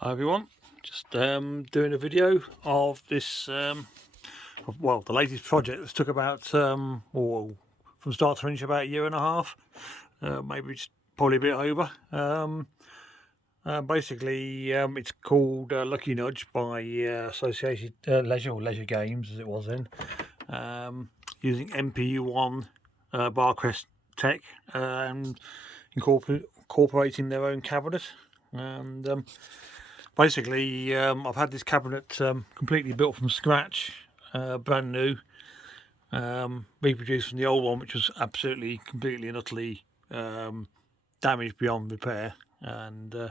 Hi everyone, just doing a video of this, well, the latest project that's took about, or from start to finish about a year and a half, maybe just probably a bit over. Basically, it's called Lucky Nudge by Associated Leisure Games, as it was then, using MPU-1 Barcrest tech and incorporating their own cabinet. And basically, I've had this cabinet completely built from scratch, brand new, reproduced from the old one, which was absolutely, completely and utterly damaged beyond repair. And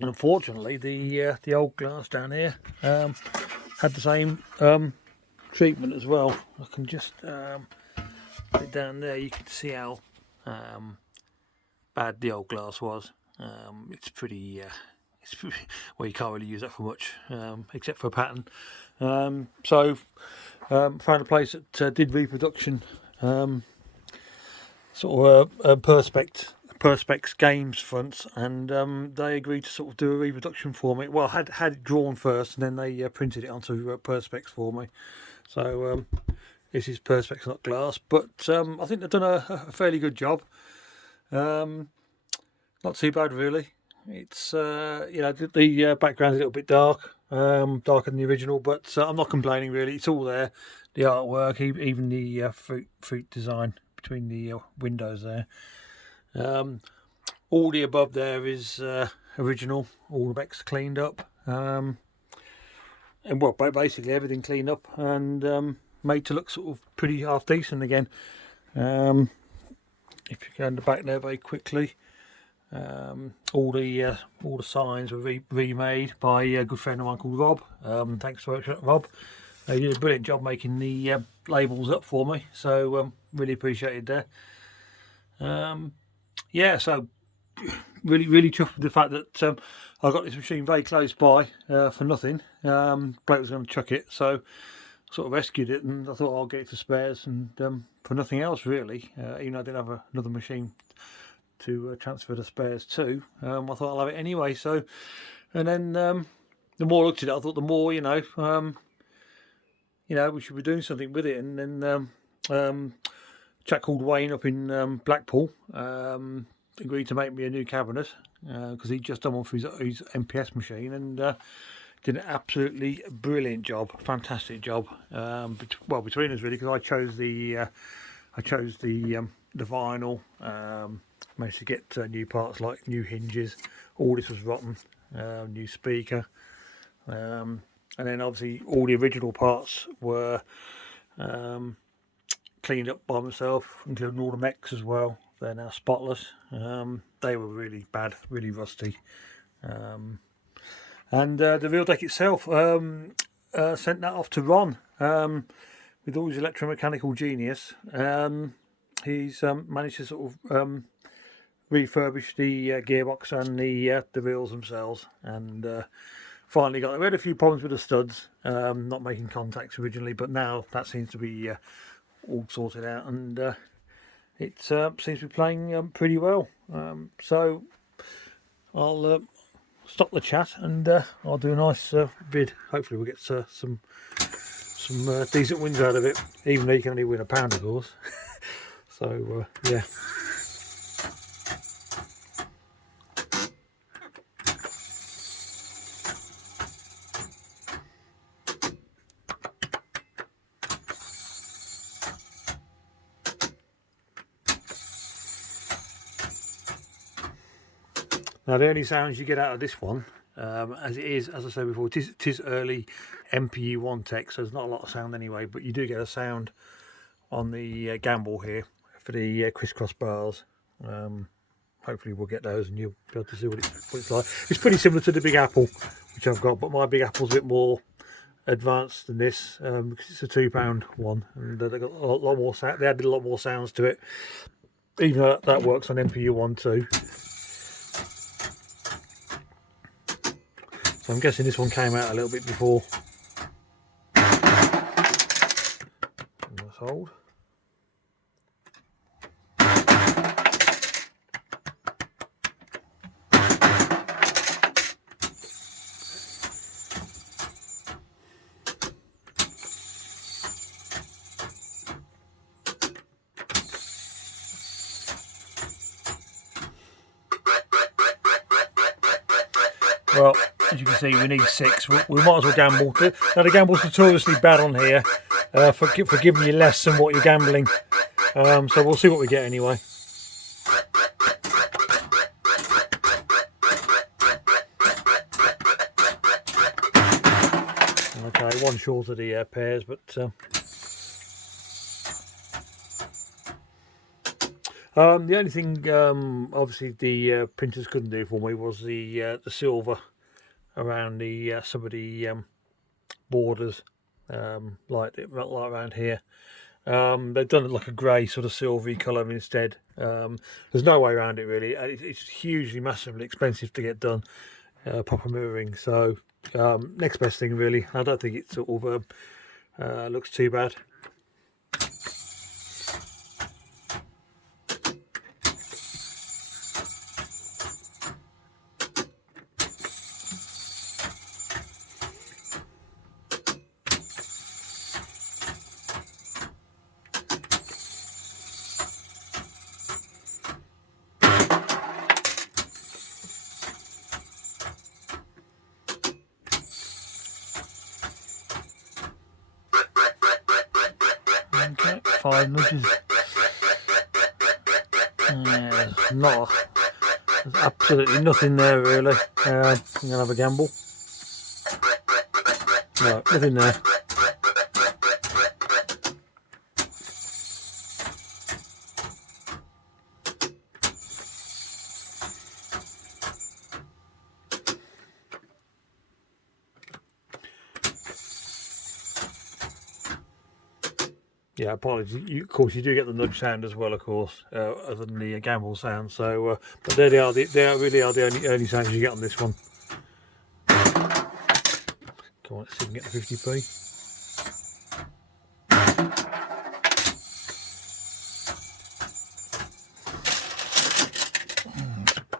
unfortunately, the old glass down here had the same treatment as well. I can just put it down there. You can see how bad the old glass was. It's pretty. Well, you can't really use that for much, except for a pattern. So found a place that did reproduction, sort of Perspex Games fronts, and they agreed to sort of do a reproduction for me. Well, had it drawn first, and then they printed it onto Perspex for me. So this is Perspex, not glass, but I think they've done a fairly good job. Not too bad, really. It's the background's a little bit dark, darker than the original, but I'm not complaining really. It's all there, the artwork, even the fruit design between the windows there. All the above there is original. All the back's cleaned up, and well, basically everything cleaned up and made to look sort of pretty half decent again. If you go in the back there very quickly. All the signs were remade by a good friend of mine called Rob. Thanks for Rob. He did a brilliant job making the labels up for me, so really appreciated that. Yeah, so really chuffed with the fact that I got this machine very close by for nothing. Bloke was going to chuck it, so sort of rescued it, and I thought I'll get it for spares and for nothing else really. Even though I didn't have another machine to transfer the spares to, I thought I'll have it anyway. So, and then the more I looked at it, I thought the more we should be doing something with it. And then a chap called Wayne up in Blackpool agreed to make me a new cabinet because he'd just done one for his MPS machine and did an absolutely brilliant job, fantastic job. Well, between us really, because I chose the vinyl. Managed to get new parts like new hinges. All this was rotten. New speaker, and then obviously all the original parts were cleaned up by myself, including all the mechs as well. They're now spotless. They were really bad, really rusty. And the real deck itself, sent that off to Ron with all his electromechanical genius. He's managed to sort of refurbish the gearbox and the wheels themselves, and finally got. We had a few problems with the studs, not making contacts originally, but now that seems to be all sorted out, and it seems to be playing pretty well. So I'll stop the chat and I'll do a nice vid. Hopefully we'll get some decent wins out of it, even though you can only win £1, of course. So yeah. Now the only sounds you get out of this one, as it is, as I said before, it is early MPU-1 tech, so there's not a lot of sound anyway, but you do get a sound on the gamble here for the crisscross bars. Hopefully we'll get those and you'll be able to see what it's like. It's pretty similar to the Big Apple, which I've got, but my Big Apple's a bit more advanced than this because it's a £2 one, and they got a lot more sound. They added a lot more sounds to it, even though that works on MPU-1 too. So I'm guessing this one came out a little bit before. Let's hold. Well, as you can see, we need 6. We might as well gamble. Now, the gamble's notoriously bad on here for giving you less than what you're gambling. So we'll see what we get anyway. Okay, one short of the pairs, but the only thing obviously the printers couldn't do for me was the silver around the some of the borders, like around here. They've done it like a grey sort of silvery colour instead. There's no way around it really. It's hugely, massively expensive to get done, proper mirroring. So next best thing really. I don't think it sort of looks too bad. Okay, 5 nudges. There's absolutely nothing there really. I'm gonna have a gamble. No, nothing there. Yeah, apologies. Of course, you do get the nudge sound as well, of course, other than the gamble sound. So, but there they are. They really are the only sounds you get on this one. Come on, let's see if we can get the 50p.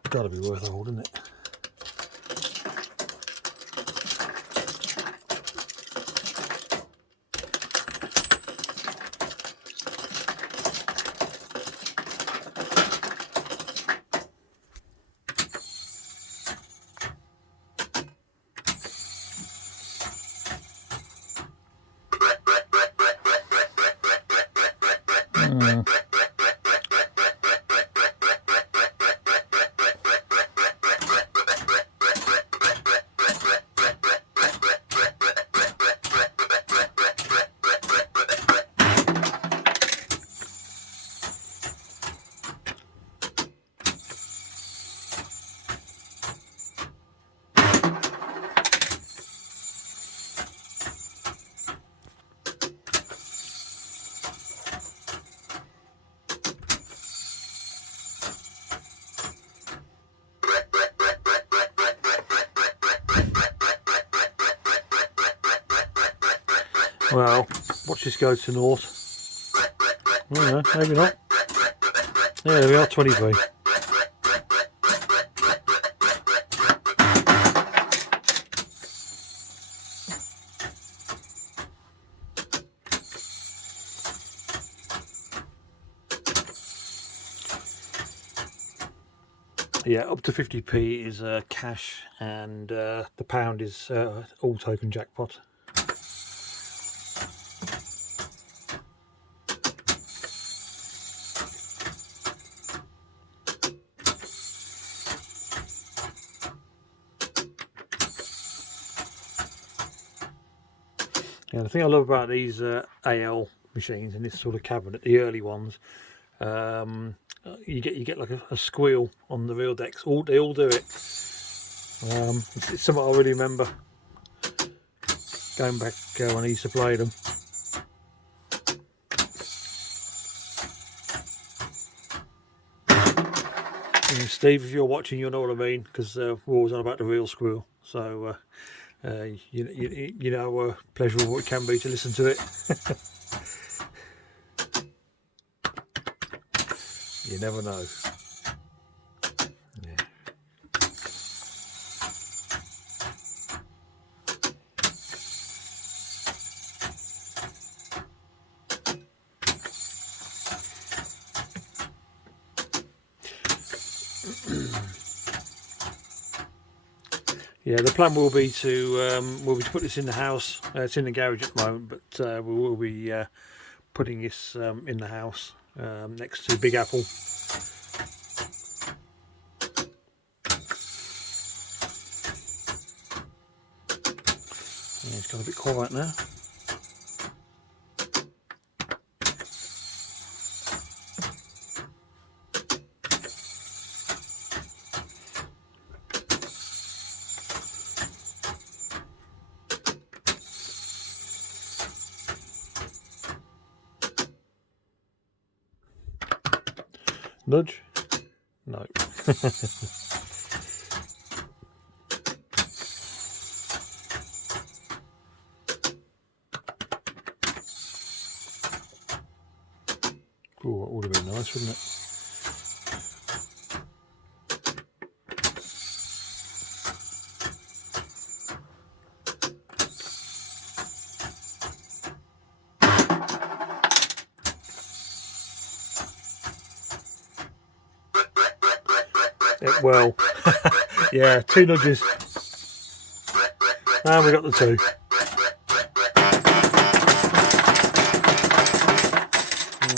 Got to be worth a hold, isn't it? Well, watch this go to north. Oh, no, maybe not. Yeah, there we are, 20p. Yeah, up to 50p is cash, and the pound is all token jackpot. Yeah, the thing I love about these AL machines in this sort of cabinet, the early ones, you get like a squeal on the real decks. They all do it. It's something I really remember going back when I used to play them. And Steve, if you're watching, you'll know what I mean, because we're always on about the real squeal. So you know pleasurable it can be to listen to it. You never know. Yeah. Yeah, the plan will be to put this in the house. It's in the garage at the moment, but we will be putting this in the house next to Big Apple. Yeah, it's got a bit quiet now. Nudge? No. Oh, that would have been nice, wouldn't it? Well, yeah, 2 nudges. And we got the 2.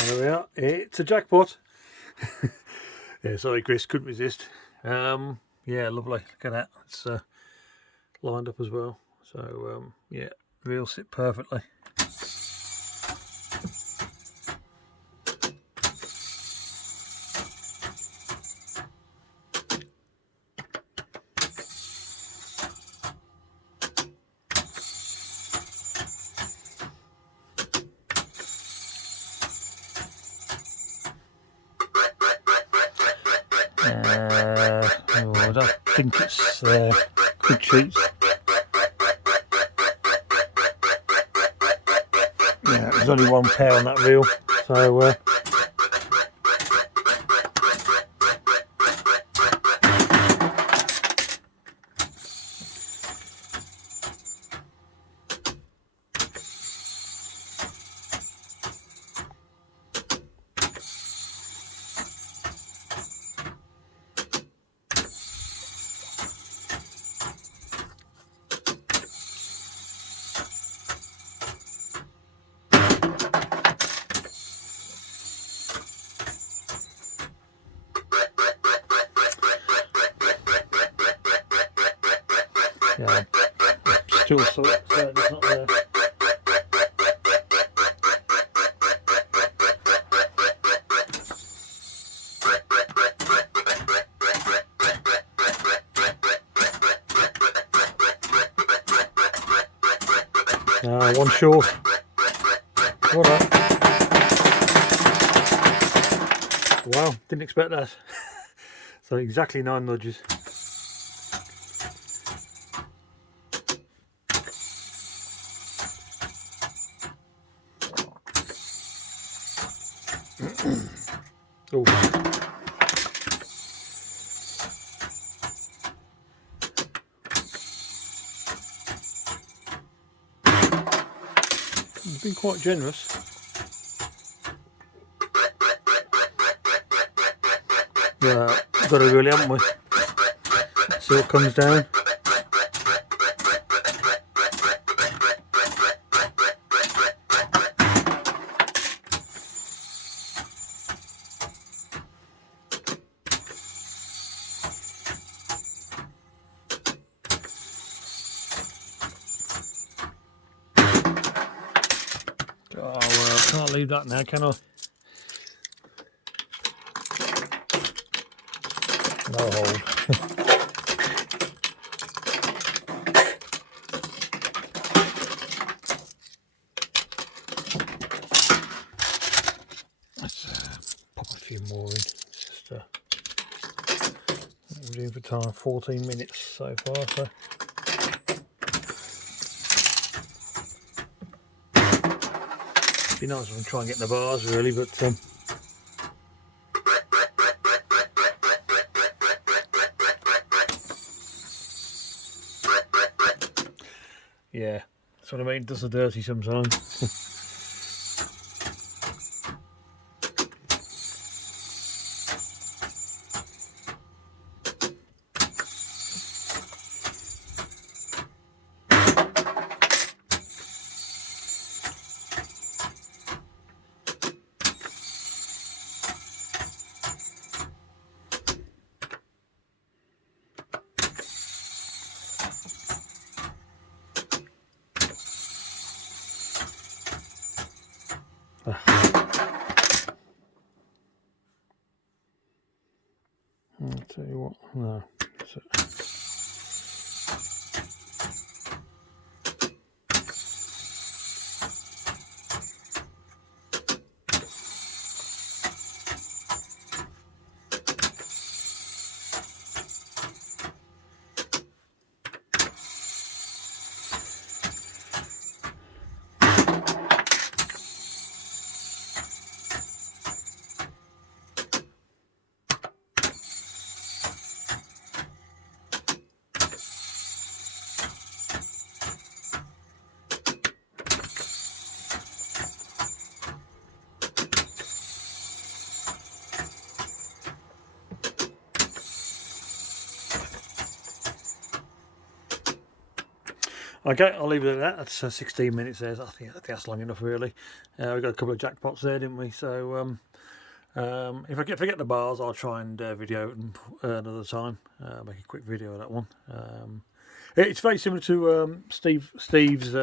There we are. It's a jackpot. Yeah, sorry, Chris, couldn't resist. Yeah, lovely. Look at that. It's lined up as well. So yeah, reel sit perfectly. I don't think it's good cheats. Yeah, there's only 1 pair on that reel, so yeah, still certain it's not there. One short. All right. Wow, didn't expect that. So exactly 9 nudges. Oh. It's been quite generous. Yeah, got to really, haven't we? See what comes down. Oh well, can't leave that now, can I? No hold. Let's pop a few more in. It's just we're doing for time 14 minutes so far, so it'd be nice if we try and get the bars really, but yeah, that's what I mean, it does the dirty sometimes. not. No. So. Okay, I'll leave it at that. That's 16 minutes there. I think that's long enough, really. We got a couple of jackpots there, didn't we? So if I forget the bars, I'll try and video it another time. Make a quick video of that one. It's very similar to Steve's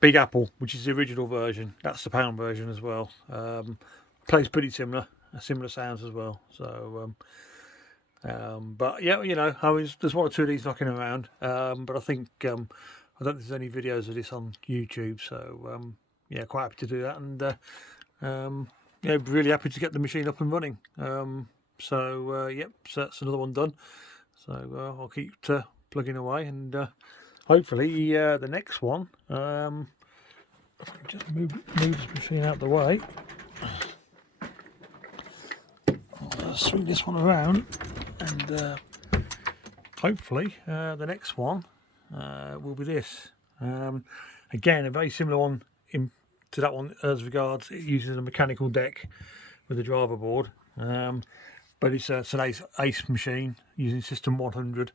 Big Apple, which is the original version. That's the pound version as well. Plays pretty similar sounds as well. So. But yeah, you know, there's one or two of these knocking around, but I think I don't think there's any videos of this on YouTube, so yeah, quite happy to do that, and yeah, really happy to get the machine up and running. So yep, so that's another one done. So I'll keep plugging away, and hopefully the next one, if I can just move this machine out the way, I'll swing this one around. And hopefully the next one will be this. Again, a very similar one to that one as regards it uses a mechanical deck with a driver board, but it's an Ace machine using System 100,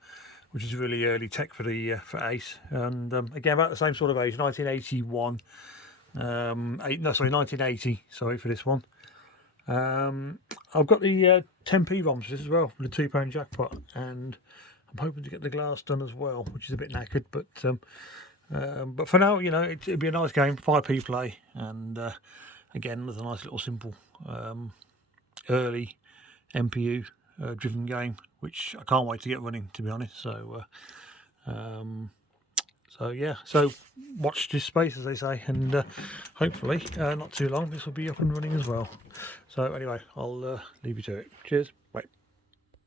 which is really early tech for Ace. And again, about the same sort of age, 1981. 1980. Sorry for this one. I've got the 10p ROMs for this as well, for the £2 jackpot, and I'm hoping to get the glass done as well, which is a bit knackered, but for now, you know, it'd be a nice game, 5p play, and again, there's a nice little simple early MPU driven game, which I can't wait to get running, to be honest. So so yeah, so watch this space, as they say, and hopefully not too long this will be up and running as well. So anyway, I'll leave you to it. Cheers.